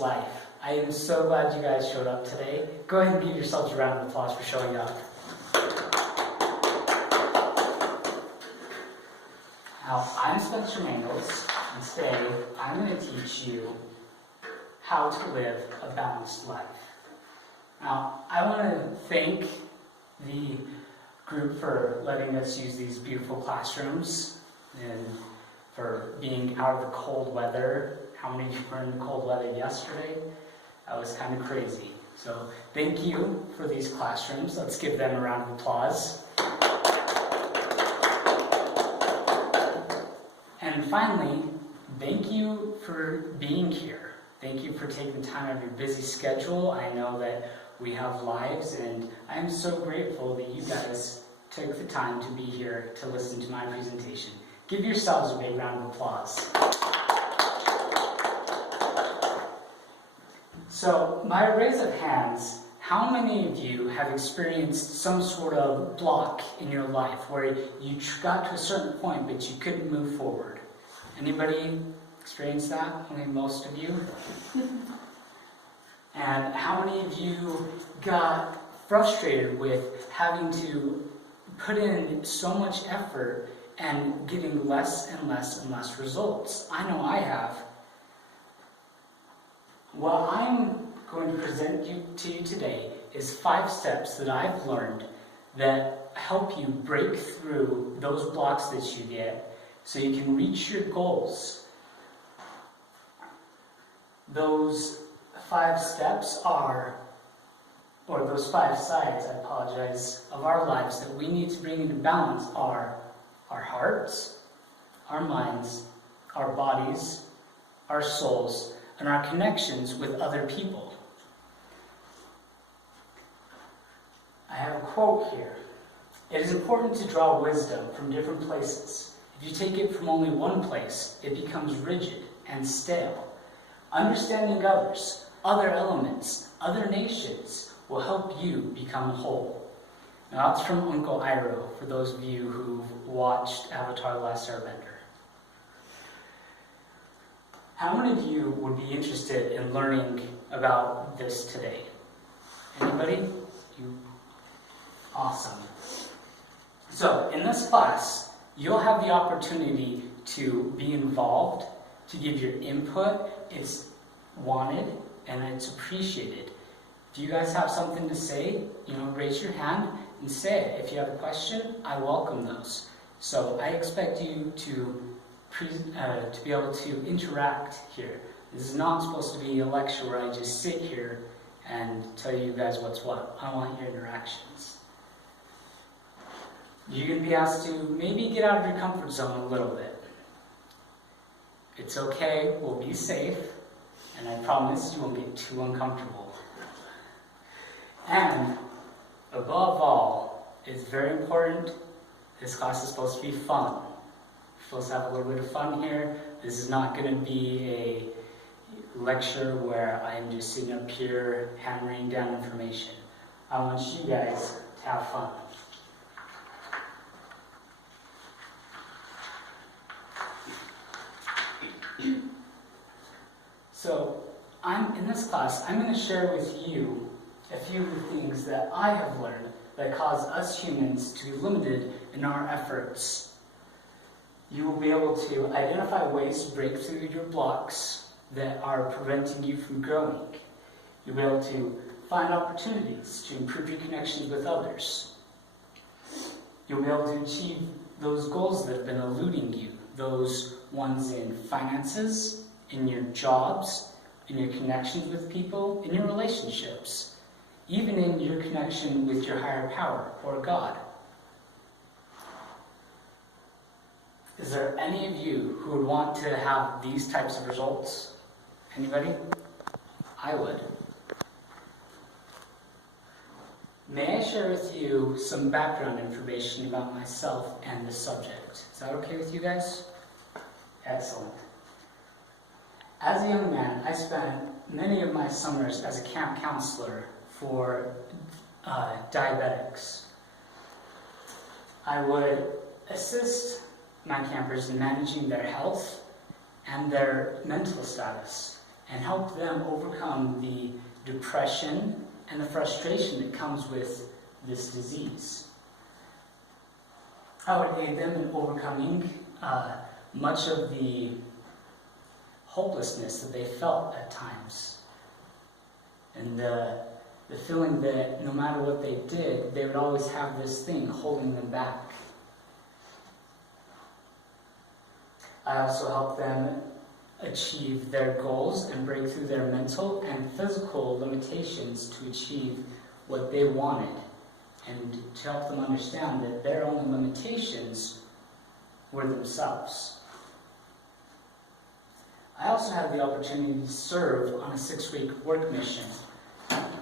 life. I am so glad you guys showed up today. Go ahead and give yourselves a round of applause for showing up. Now, I'm Spencer Mangles, and today I'm going to teach you how to live a balanced life. Now, I want to thank the group for letting us use these beautiful classrooms and for being out of the cold weather. How many of you were in the cold weather yesterday? That was kind of crazy. So thank you for these classrooms. Let's give them a round of applause. And finally, thank you for being here. Thank you for taking time out of your busy schedule. I know that we have lives, and I'm so grateful that you guys took the time to be here to listen to my presentation. Give yourselves a big round of applause. So, by a raise of hands, how many of you have experienced some sort of block in your life where you got to a certain point but you couldn't move forward? Anybody experience that? Only most of you? And how many of you got frustrated with having to put in so much effort and getting less and less and less results? I know I have. What I'm going to present to you today is 5 steps that I've learned that help you break through those blocks that you get so you can reach your goals. Those 5 steps are, or those 5 sides, I apologize, of our lives that we need to bring into balance are our hearts, our minds, our bodies, our souls, and our connections with other people. I have a quote here. It is important to draw wisdom from different places. If you take it from only one place, it becomes rigid and stale. Understanding others, other elements, other nations will help you become whole. Now that's from Uncle Iroh, for those of you who've watched Avatar: The Last Airbender. How many of you would be interested in learning about this today? Anybody? You? Awesome. So, in this class, you'll have the opportunity to be involved, to give your input. It's wanted and it's appreciated. If you guys have something to say, raise your hand and say it. If you have a question, I welcome those. So I expect you to be able to interact here. This is not supposed to be a lecture where I just sit here and tell you guys what's what. I want your interactions. You're going to be asked to maybe get out of your comfort zone a little bit. It's okay, we'll be safe, and I promise you won't get too uncomfortable. And above all, it's very important, this class is supposed to be fun. We're supposed to have a little bit of fun here. This is not going to be a lecture where I'm just sitting up here hammering down information. I want you guys to have fun. So, in this class, I'm going to share with you a few of the things that I have learned that cause us humans to be limited in our efforts. You will be able to identify ways to break through your blocks that are preventing you from growing. You'll be able to find opportunities to improve your connections with others. You'll be able to achieve those goals that have been eluding you, those ones in finances, in your jobs, in your connections with people, in your relationships, even in your connection with your higher power or God. Is there any of you who would want to have these types of results? Anybody? I would. May I share with you some background information about myself and the subject? Is that okay with you guys? Excellent. As a young man, I spent many of my summers as a camp counselor for diabetics. I would assist my campers in managing their health and their mental status and help them overcome the depression and the frustration that comes with this disease. I would aid them in overcoming much of the hopelessness that they felt at times, and the feeling that no matter what they did, they would always have this thing holding them back. I also help them achieve their goals and break through their mental and physical limitations to achieve what they wanted, and to help them understand that their only limitations were themselves. I also had the opportunity to serve on a 6-week work mission,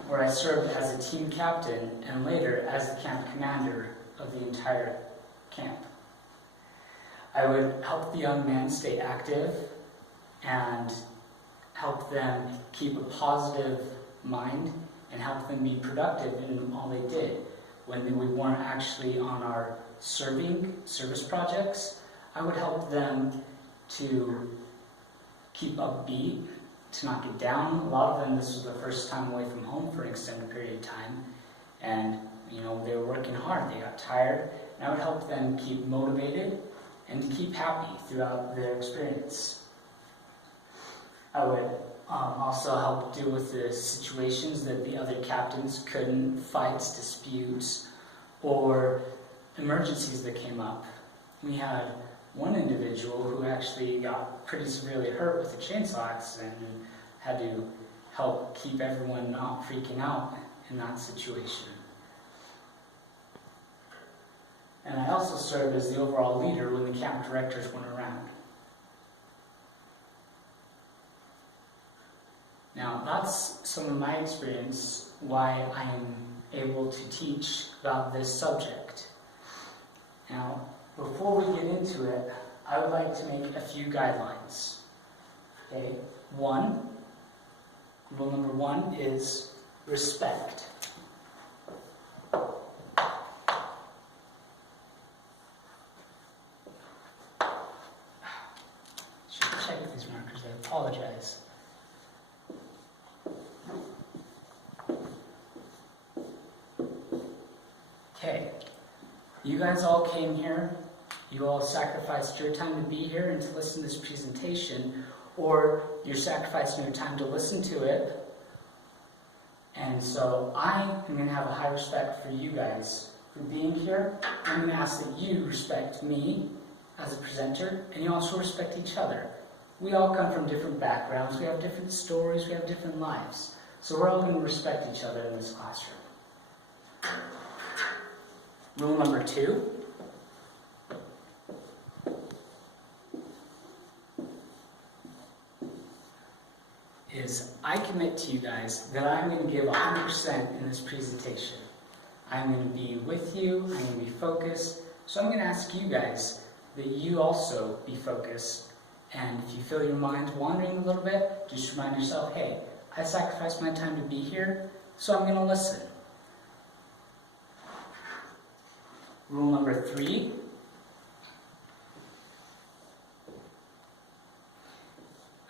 where I served as a team captain and later as the camp commander of the entire camp. I would help the young men stay active and help them keep a positive mind and help them be productive in all they did. When we weren't actually on our service projects, I would help them to keep upbeat, to not get down. A lot of them, this was their first time away from home for an extended period of time, and they were working hard, they got tired, and I would help them keep motivated and to keep happy throughout their experience. I would also help deal with the situations that the other captains couldn't, fights, disputes, or emergencies that came up. We had one individual who actually got pretty severely hurt with a chainsaw accident and had to help keep everyone not freaking out in that situation. And I also served as the overall leader when the camp directors went around. Now, that's some of my experience, why I am able to teach about this subject. Now, before we get into it, I would like to make a few guidelines. Okay, rule number 1 is respect. Should check these markers, I apologize. Okay, you guys all came here, you all sacrificed your time to be here and to listen to this presentation, or you're sacrificing your time to listen to it, and so I am going to have a high respect for you guys for being here. I'm going to ask that you respect me as a presenter, and you also respect each other. We all come from different backgrounds, we have different stories, we have different lives, so we're all going to respect each other in this classroom. Rule number 2. Is I commit to you guys that I'm going to give 100% in this presentation. I'm going to be with you, I'm going to be focused, so I'm going to ask you guys that you also be focused, and if you feel your mind wandering a little bit, just remind yourself, hey, I sacrificed my time to be here, so I'm going to listen. Rule number 3.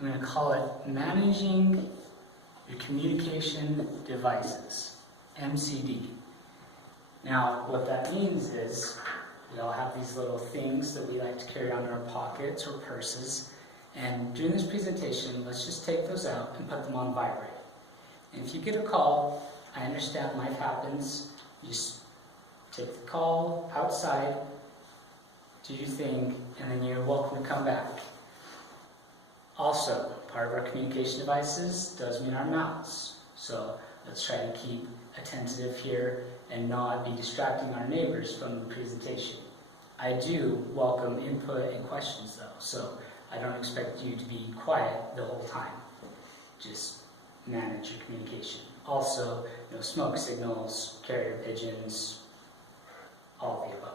I'm going to call it Managing Your Communication Devices, MCD. Now, what that means is we all have these little things that we like to carry on in our pockets or purses, and during this presentation, let's just take those out and put them on vibrate. And if you get a call, I understand life happens, you just take the call outside, do your thing, and then you're welcome to come back. Also, part of our communication devices does mean our mouths. So let's try to keep attentive here and not be distracting our neighbors from the presentation. I do welcome input and questions though, so I don't expect you to be quiet the whole time. Just manage your communication. Also, no smoke signals, carrier pigeons, all of the above.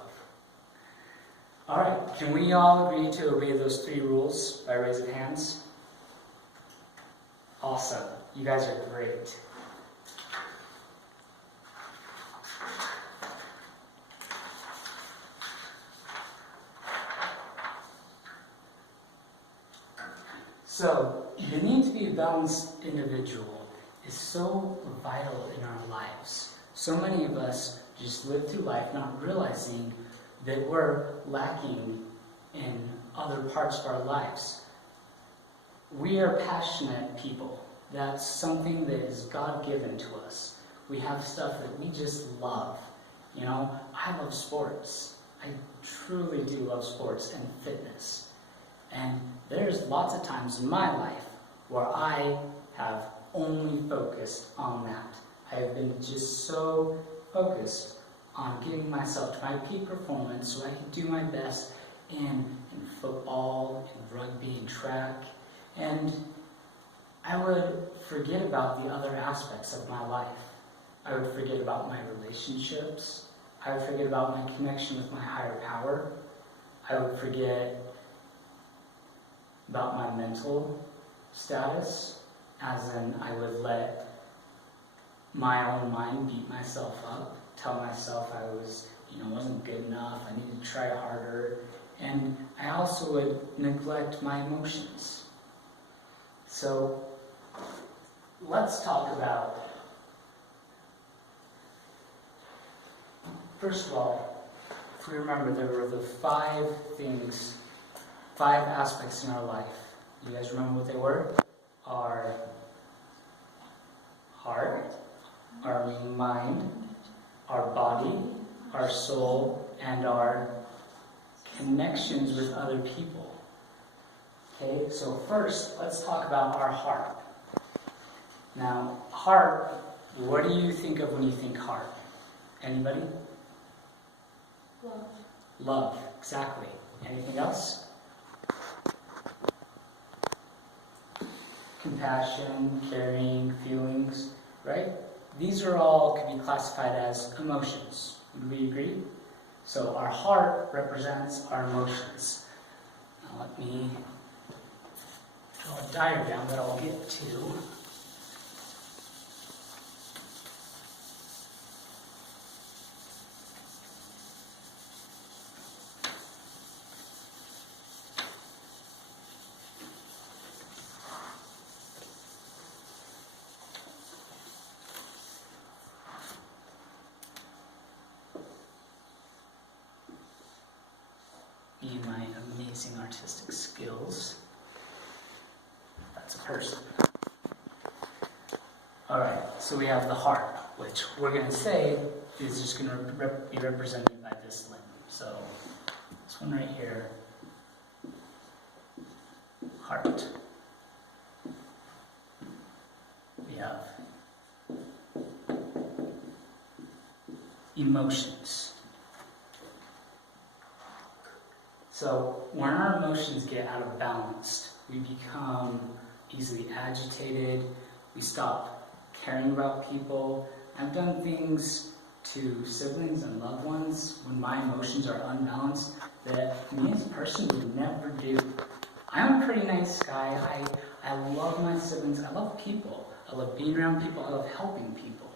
Alright, can we all agree to obey those 3 rules by raising hands? Awesome. You guys are great. So, you need to be balanced individual is so vital in our lives. So many of us just live through life not realizing that we're lacking in other parts of our lives. We are passionate people. That's something that is God-given to us. We have stuff that we just love. You know, I love sports. I truly do love sports and fitness. And there's lots of times in my life where I have only focused on that. I have been just so focused on getting myself to my peak performance so I can do my best in football, in rugby, in track. And I would forget about the other aspects of my life. I would forget about my relationships. I would forget about my connection with my higher power. I would forget about my mental status, as in I would let my own mind beat myself up, tell myself I wasn't good enough, I needed to try harder, and I also would neglect my emotions. So let's talk about, first of all, if we remember, there were the 5 aspects in our life. You guys remember what they were? Our heart, our mind, our body, our soul, and our connections with other people. Okay, so first, let's talk about our heart. Now, heart, what do you think of when you think heart? Anybody? Love. Love, exactly. Anything else? Compassion, caring, feelings, right? These are all could be classified as emotions. Would we agree? So our heart represents our emotions. Now let me draw a diagram that I'll get to. Me and my amazing artistic skills. That's a person. Alright, so we have the heart, which we're going to say is just going to be represented by this limb. So, this one right here, heart. We have emotions. So when our emotions get out of balance, we become easily agitated, we stop caring about people. I've done things to siblings and loved ones when my emotions are unbalanced that me as a person would never do. I'm a pretty nice guy. I love my siblings. I love people. I love being around people. I love helping people.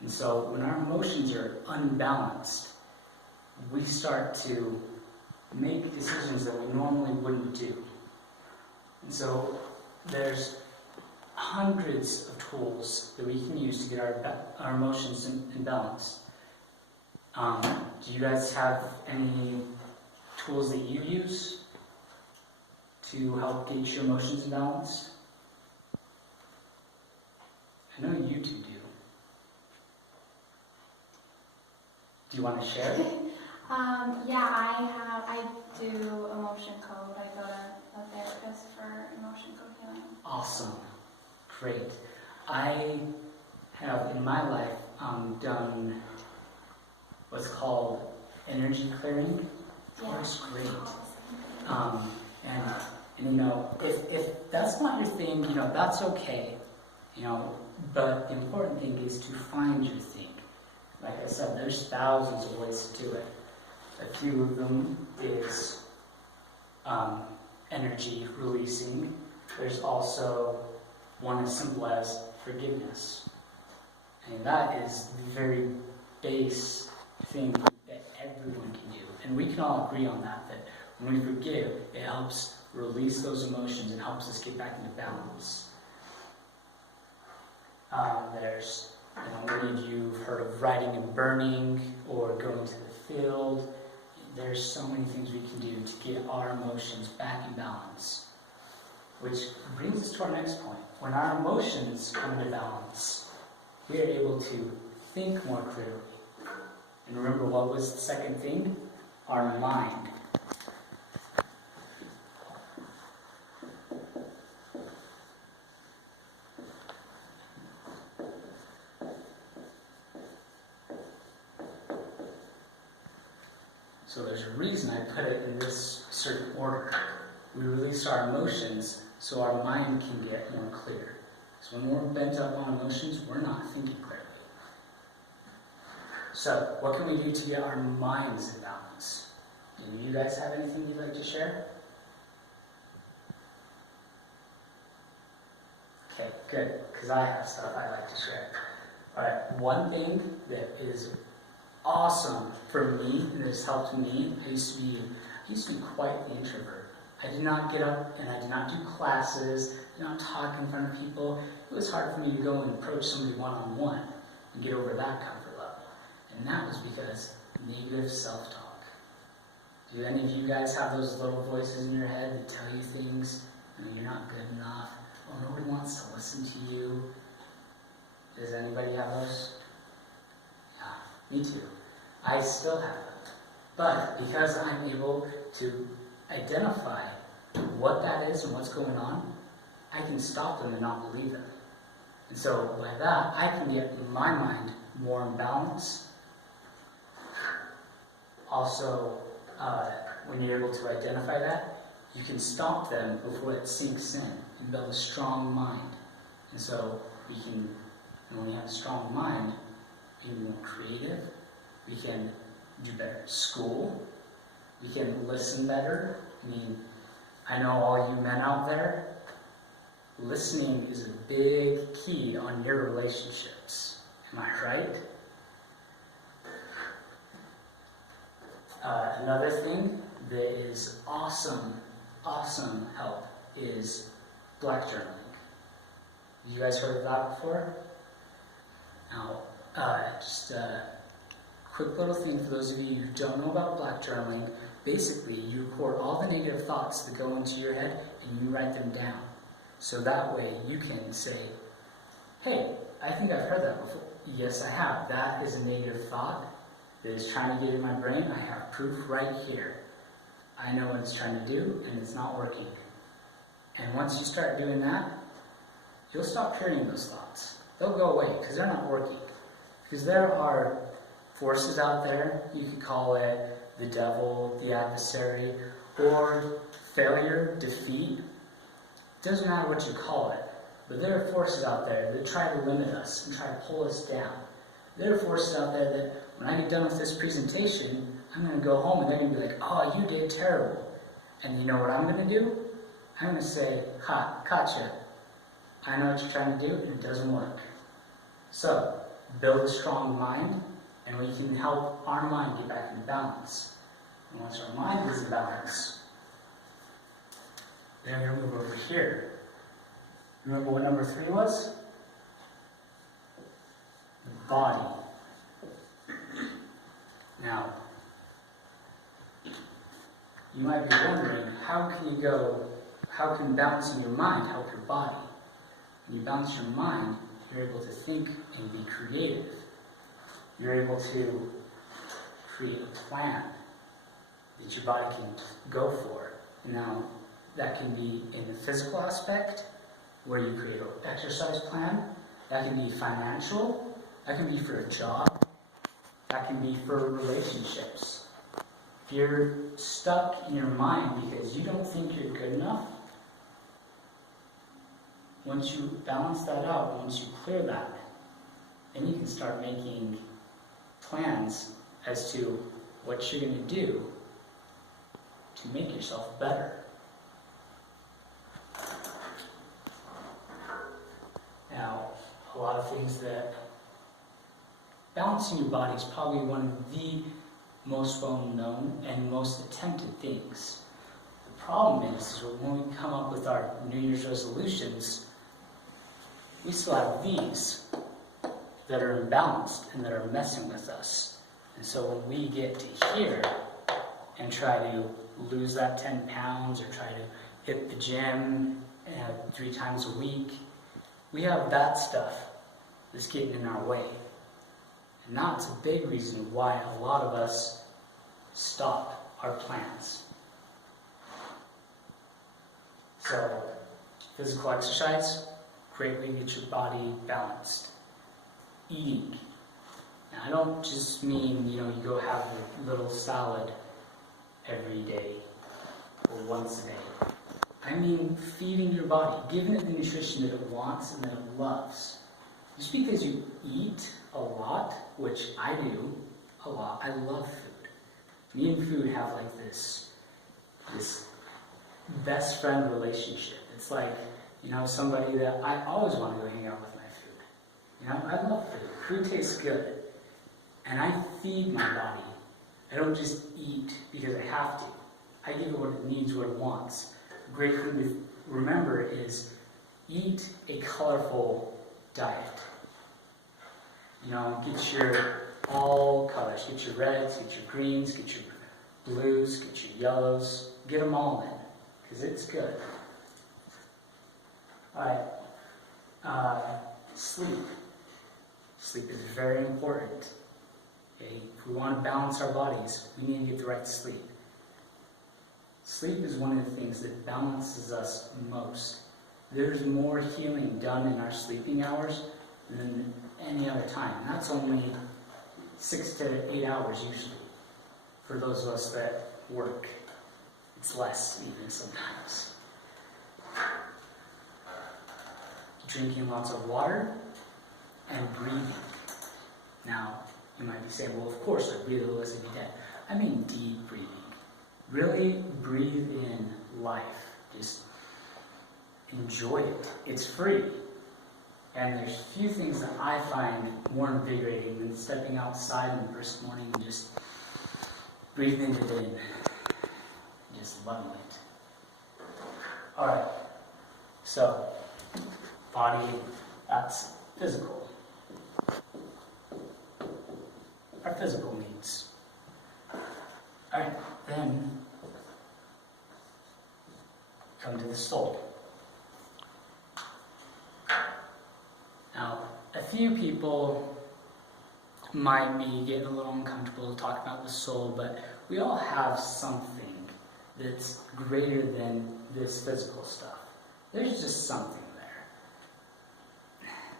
And so when our emotions are unbalanced, we start to make decisions that we normally wouldn't do. And so there's hundreds of tools that we can use to get our emotions in balance. Do you guys have any tools that you use to help get your emotions in balance? I know you two do. Do you want to share? I do emotion code. I go to a therapist for emotion code healing. Awesome. Great. I have in my life done what's called energy clearing. It's great. And you know, if that's not your thing, you know, that's okay. You know, but the important thing is to find your thing. Like I said, there's thousands of ways to do it. A few of them is energy releasing. There's also one as simple as forgiveness. And that is the very base thing that everyone can do. And we can all agree on that when we forgive, it helps release those emotions and helps us get back into balance. There's, many of you have heard of riding and burning or going to the field. There's so many things we can do to get our emotions back in balance. Which brings us to our next point. When our emotions come into balance, we are able to think more clearly. And remember, what was the second thing? Our mind. So there's a reason I put it in this certain order. We release our emotions so our mind can get more clear. So when we're bent up on emotions, we're not thinking clearly. So what can we do to get our minds in balance? Do you guys have anything you'd like to share? Okay, good, because I have stuff I'd like to share. Alright, one thing that is awesome for me, that has helped me, I used to be quite the introvert. I did not get up and I did not do classes, did not talk in front of people. It was hard for me to go and approach somebody one-on-one and get over that comfort level. And that was because negative self-talk. Do any of you guys have those little voices in your head that tell you things? You're not good enough. Oh, nobody wants to listen to you. Does anybody have those? Yeah, me too. I still have them. But because I'm able to identify what that is and what's going on, I can stop them and not believe them. And so by that, I can get my mind more in balance. Also, when you're able to identify that, you can stop them before it sinks in and build a strong mind. And so you can, when we have a strong mind, we can be more creative, we can do better at school, we can listen better. I know all you men out there, listening is a big key on your relationships. Am I right? Another thing that is awesome help is black journaling. Have you guys heard of that before? Now, just a quick little thing for those of you who don't know about black journaling. Basically, you record all the negative thoughts that go into your head and you write them down. So that way you can say, hey, I think I've heard that before. Yes, I have. That is a negative thought that is trying to get in my brain. I have proof right here. I know what it's trying to do and it's not working. And once you start doing that, you'll stop hearing those thoughts. They'll go away because they're not working. Because there are forces out there, you could call it the devil, the adversary, or failure, defeat. Doesn't matter what you call it, but there are forces out there that try to limit us and try to pull us down. There are forces out there that when I get done with this presentation, I'm going to go home and they're going to be like, oh, you did terrible. And you know what I'm going to do? I'm going to say, ha, gotcha. I know what you're trying to do and it doesn't work. So, build a strong mind, and we can help our mind get back in balance. And once our mind is in balance, then we're going to move over here. Remember what number 3 was? The body. Now, you might be wondering, how can balancing your mind help your body? When you balance your mind, you're able to think and be creative. You're able to create a plan that your body can go for. Now, that can be in the physical aspect, where you create an exercise plan. That can be financial. That can be for a job. That can be for relationships. If you're stuck in your mind because you don't think you're good enough, once you balance that out, once you clear that, then you can start making plans as to what you're going to do to make yourself better. Now, a lot of things that balancing your body is probably one of the most well-known and most attempted things. The problem is when we come up with our New Year's resolutions, we still have these that are imbalanced and that are messing with us. And so when we get to here and try to lose that 10 pounds or try to hit the gym 3 times a week, we have that stuff that's getting in our way. And that's a big reason why a lot of us stop our plans. So, physical exercise, great way to get your body balanced. Eating. Now, I don't just mean, you go have a little salad every day or once a day. I mean feeding your body, giving it the nutrition that it wants and that it loves. Just because you eat a lot, which I do a lot, I love food. Me and food have like this best friend relationship. It's like, somebody that I always want to go hang out with my food. I love food. Food tastes good. And I feed my body. I don't just eat because I have to. I give it what it needs, what it wants. A great thing to remember is eat a colorful diet. Get your all colors. Get your reds, get your greens, get your blues, get your yellows. Get them all in, because it's good. Alright. Sleep. Sleep is very important. Okay? If we want to balance our bodies, we need to get the right sleep. Sleep is one of the things that balances us most. There's more healing done in our sleeping hours than any other time. And that's only 6 to 8 hours usually. For those of us that work, it's less even sometimes. Drinking lots of water and breathing. Now, you might be saying, well, of course, I breathe otherwise I'd be dead. I mean deep breathing. Really breathe in life. Just enjoy it. It's free. And there's few things that I find more invigorating than stepping outside in the first morning and just breathing it in. Just loving it. Alright. So, body, that's physical. Our physical needs. Alright, then come to the soul. Now, a few people might be getting a little uncomfortable to talk about the soul, but we all have something that's greater than this physical stuff. There's just something there.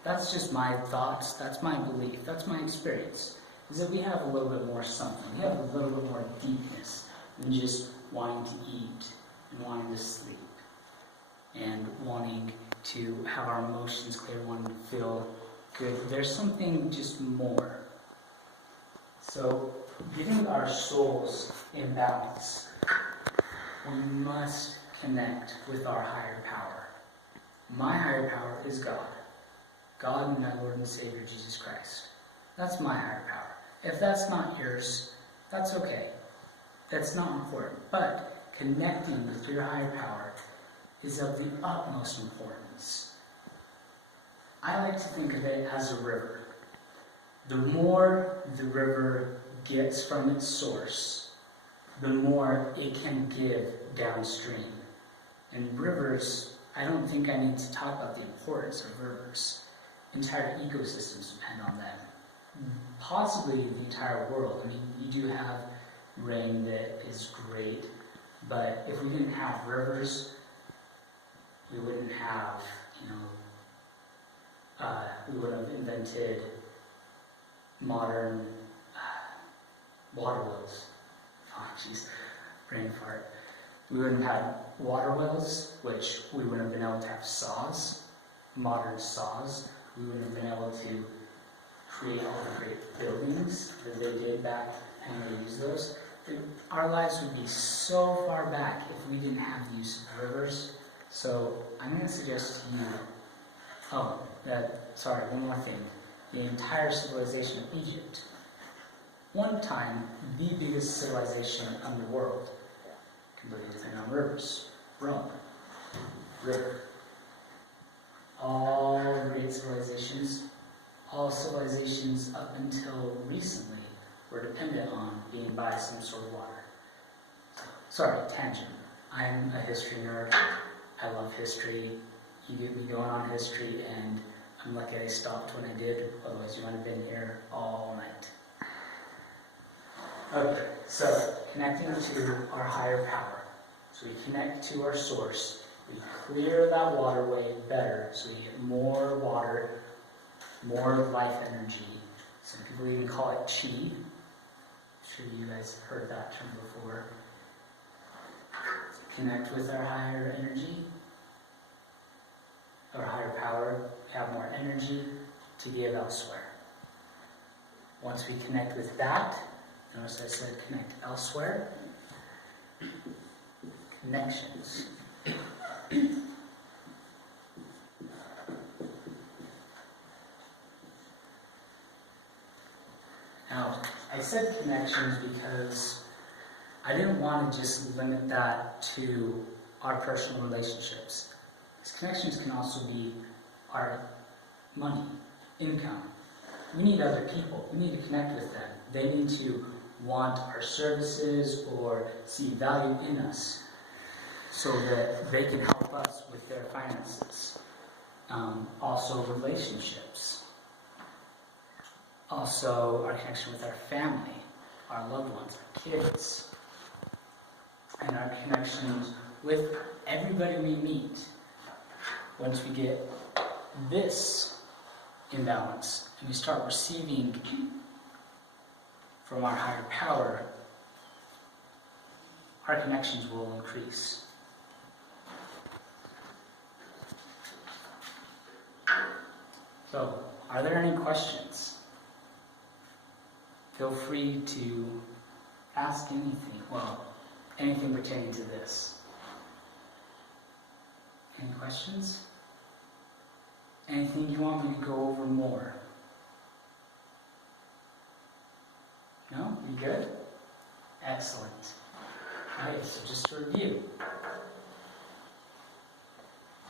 That's just my thoughts, that's my belief, that's my experience, is that we have a little bit more something. We have a little bit more deepness than just wanting to eat and wanting to sleep and wanting to have our emotions clear, wanting to feel good. There's something just more. So, getting our souls in balance, we must connect with our higher power. My higher power is God. God and my Lord and Savior, Jesus Christ. That's my higher power. If that's not yours, that's okay. That's not important. But connecting with your higher power is of the utmost importance. I like to think of it as a river. The more the river gets from its source, the more it can give downstream. And rivers, I don't think I need to talk about the importance of rivers. Entire ecosystems depend on them. Possibly the entire world. I mean, you do have rain that is great, but if we didn't have rivers, we wouldn't have, we would have invented modern water wells. Oh, jeez, brain fart. We wouldn't have water wells, which we wouldn't have been able to have saws, modern saws. We wouldn't have been able to create all the great buildings that they did back and they used those. Our lives would be so far back if we didn't have the use of rivers. So I'm going to suggest to you, one more thing. The entire civilization of Egypt. One time, the biggest civilization in the world, completely depending on rivers. Rome, river. all great civilizations, all civilizations up until recently were dependent on being by some sort of water. Sorry, tangent. I'm a history nerd. I love history. You get me going on history, and I'm lucky I stopped when I did, otherwise you might have been here all night. Okay, so connecting to our higher power. So we connect to our source, we clear that waterway better, so we get more water, more life energy. Some people even call it chi. I'm sure you guys have heard that term before. Connect with our higher energy, our higher power, have more energy to give elsewhere. Once we connect with that, notice I said connect elsewhere. Connections. Now, I said connections because I didn't want to just limit that to our personal relationships. Because connections can also be our money, income. We need other people. We need to connect with them. They need to want our services or see value in us so that they can help us with their finances. Also relationships. Also our connection with our family, our loved ones, our kids. And our connections with everybody we meet. Once we get this in balance and we start receiving from our higher power, our connections will increase. So, are there any questions? Feel free to ask anything. Well, anything pertaining to this. Any questions? Anything you want me to go over more? No? You good? Excellent. Okay, so just to review.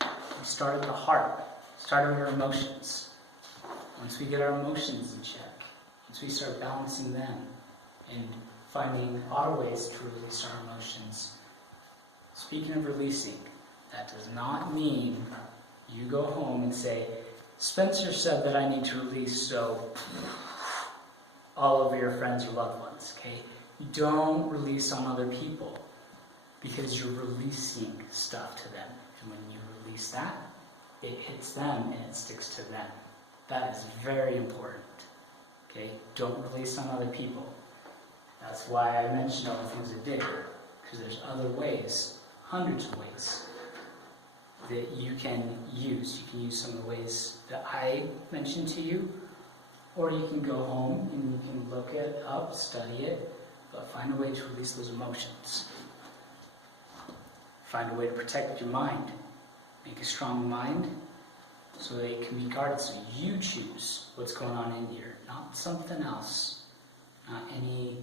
We start at the heart. Start with our emotions. Once we get our emotions in check, once we start balancing them and finding other ways to release our emotions. Speaking of releasing, that does not mean you go home and say, Spencer said that I need to release, so all over your friends or loved ones, okay? You don't release on other people because you're releasing stuff to them. And when you release that, it hits them and it sticks to them. That is very important, okay? Don't release on other people. That's why I mentioned all the things I did, because there's other ways, hundreds of ways, that you can use. You can use some of the ways that I mentioned to you, or you can go home and you can look it up, study it, but find a way to release those emotions. Find a way to protect your mind. Make a strong mind so that it can be guarded, so you choose what's going on in here, not something else, not any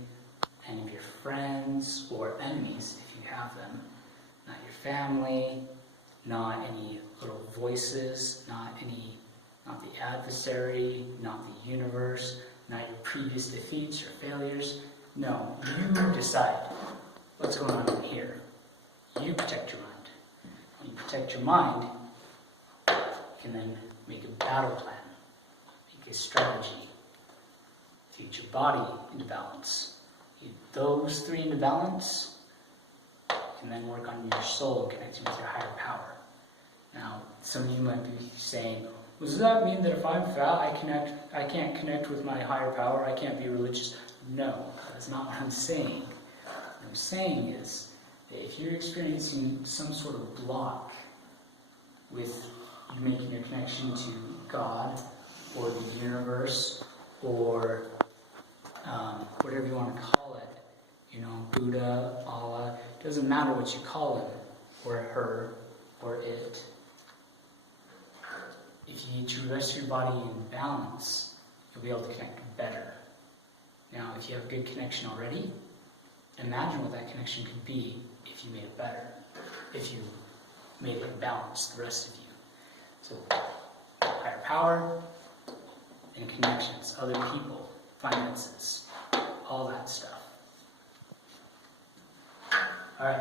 of your friends or enemies, if you have them, not your family, not any little voices, not the adversary, not the universe, not your previous defeats or failures. No, you decide what's going on in here. You protect your mind. When you protect your mind, you can then make a battle plan, make a strategy, get your body into balance. Get those three into balance, you can then work on your soul and connecting with your higher power. Now, some of you might be saying, does that mean that if I'm fat, I can't connect with my higher power, I can't be religious? No, that's not what I'm saying. What I'm saying is that if you're experiencing some sort of block with you making a connection to God or the universe or whatever you want to call it, Buddha, Allah, doesn't matter what you call him or her or it. If you get your rest of your body in balance, you'll be able to connect better. Now, if you have a good connection already, imagine what that connection could be if you made it better, if you made it in balance, the rest of you. So higher power, and connections, other people, finances, all that stuff. Alright,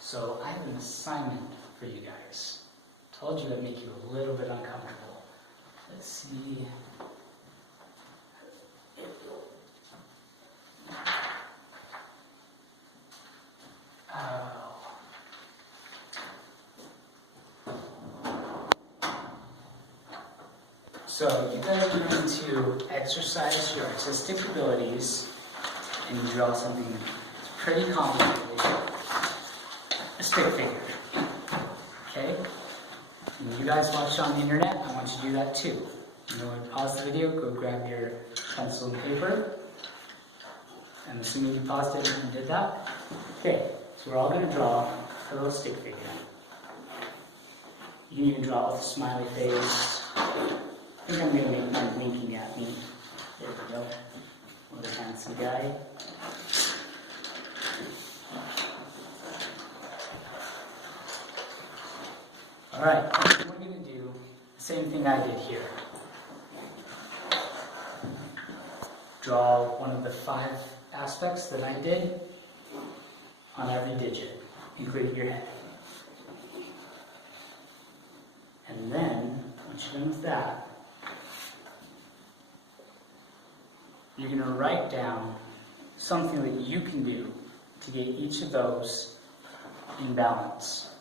so I have an assignment for you guys. Told you I'd make you a little bit uncomfortable. Let's see. So you guys are going to exercise your artistic abilities and draw something pretty complicated. A stick figure. Okay? And you guys watch on the internet, I want you to do that too. You know what, pause the video, go grab your pencil and paper. I'm assuming you paused it and did that. Okay, so we're all going to draw a little stick figure. You can even draw with a smiley face. I think I'm going to make mine winking at me. There we go. What a handsome guy. Alright, we're going to do the same thing I did here. Draw one of the 5 aspects that I did on every digit, including your head. And then, once you're done with that, you're going to write down something that you can do to get each of those in balance.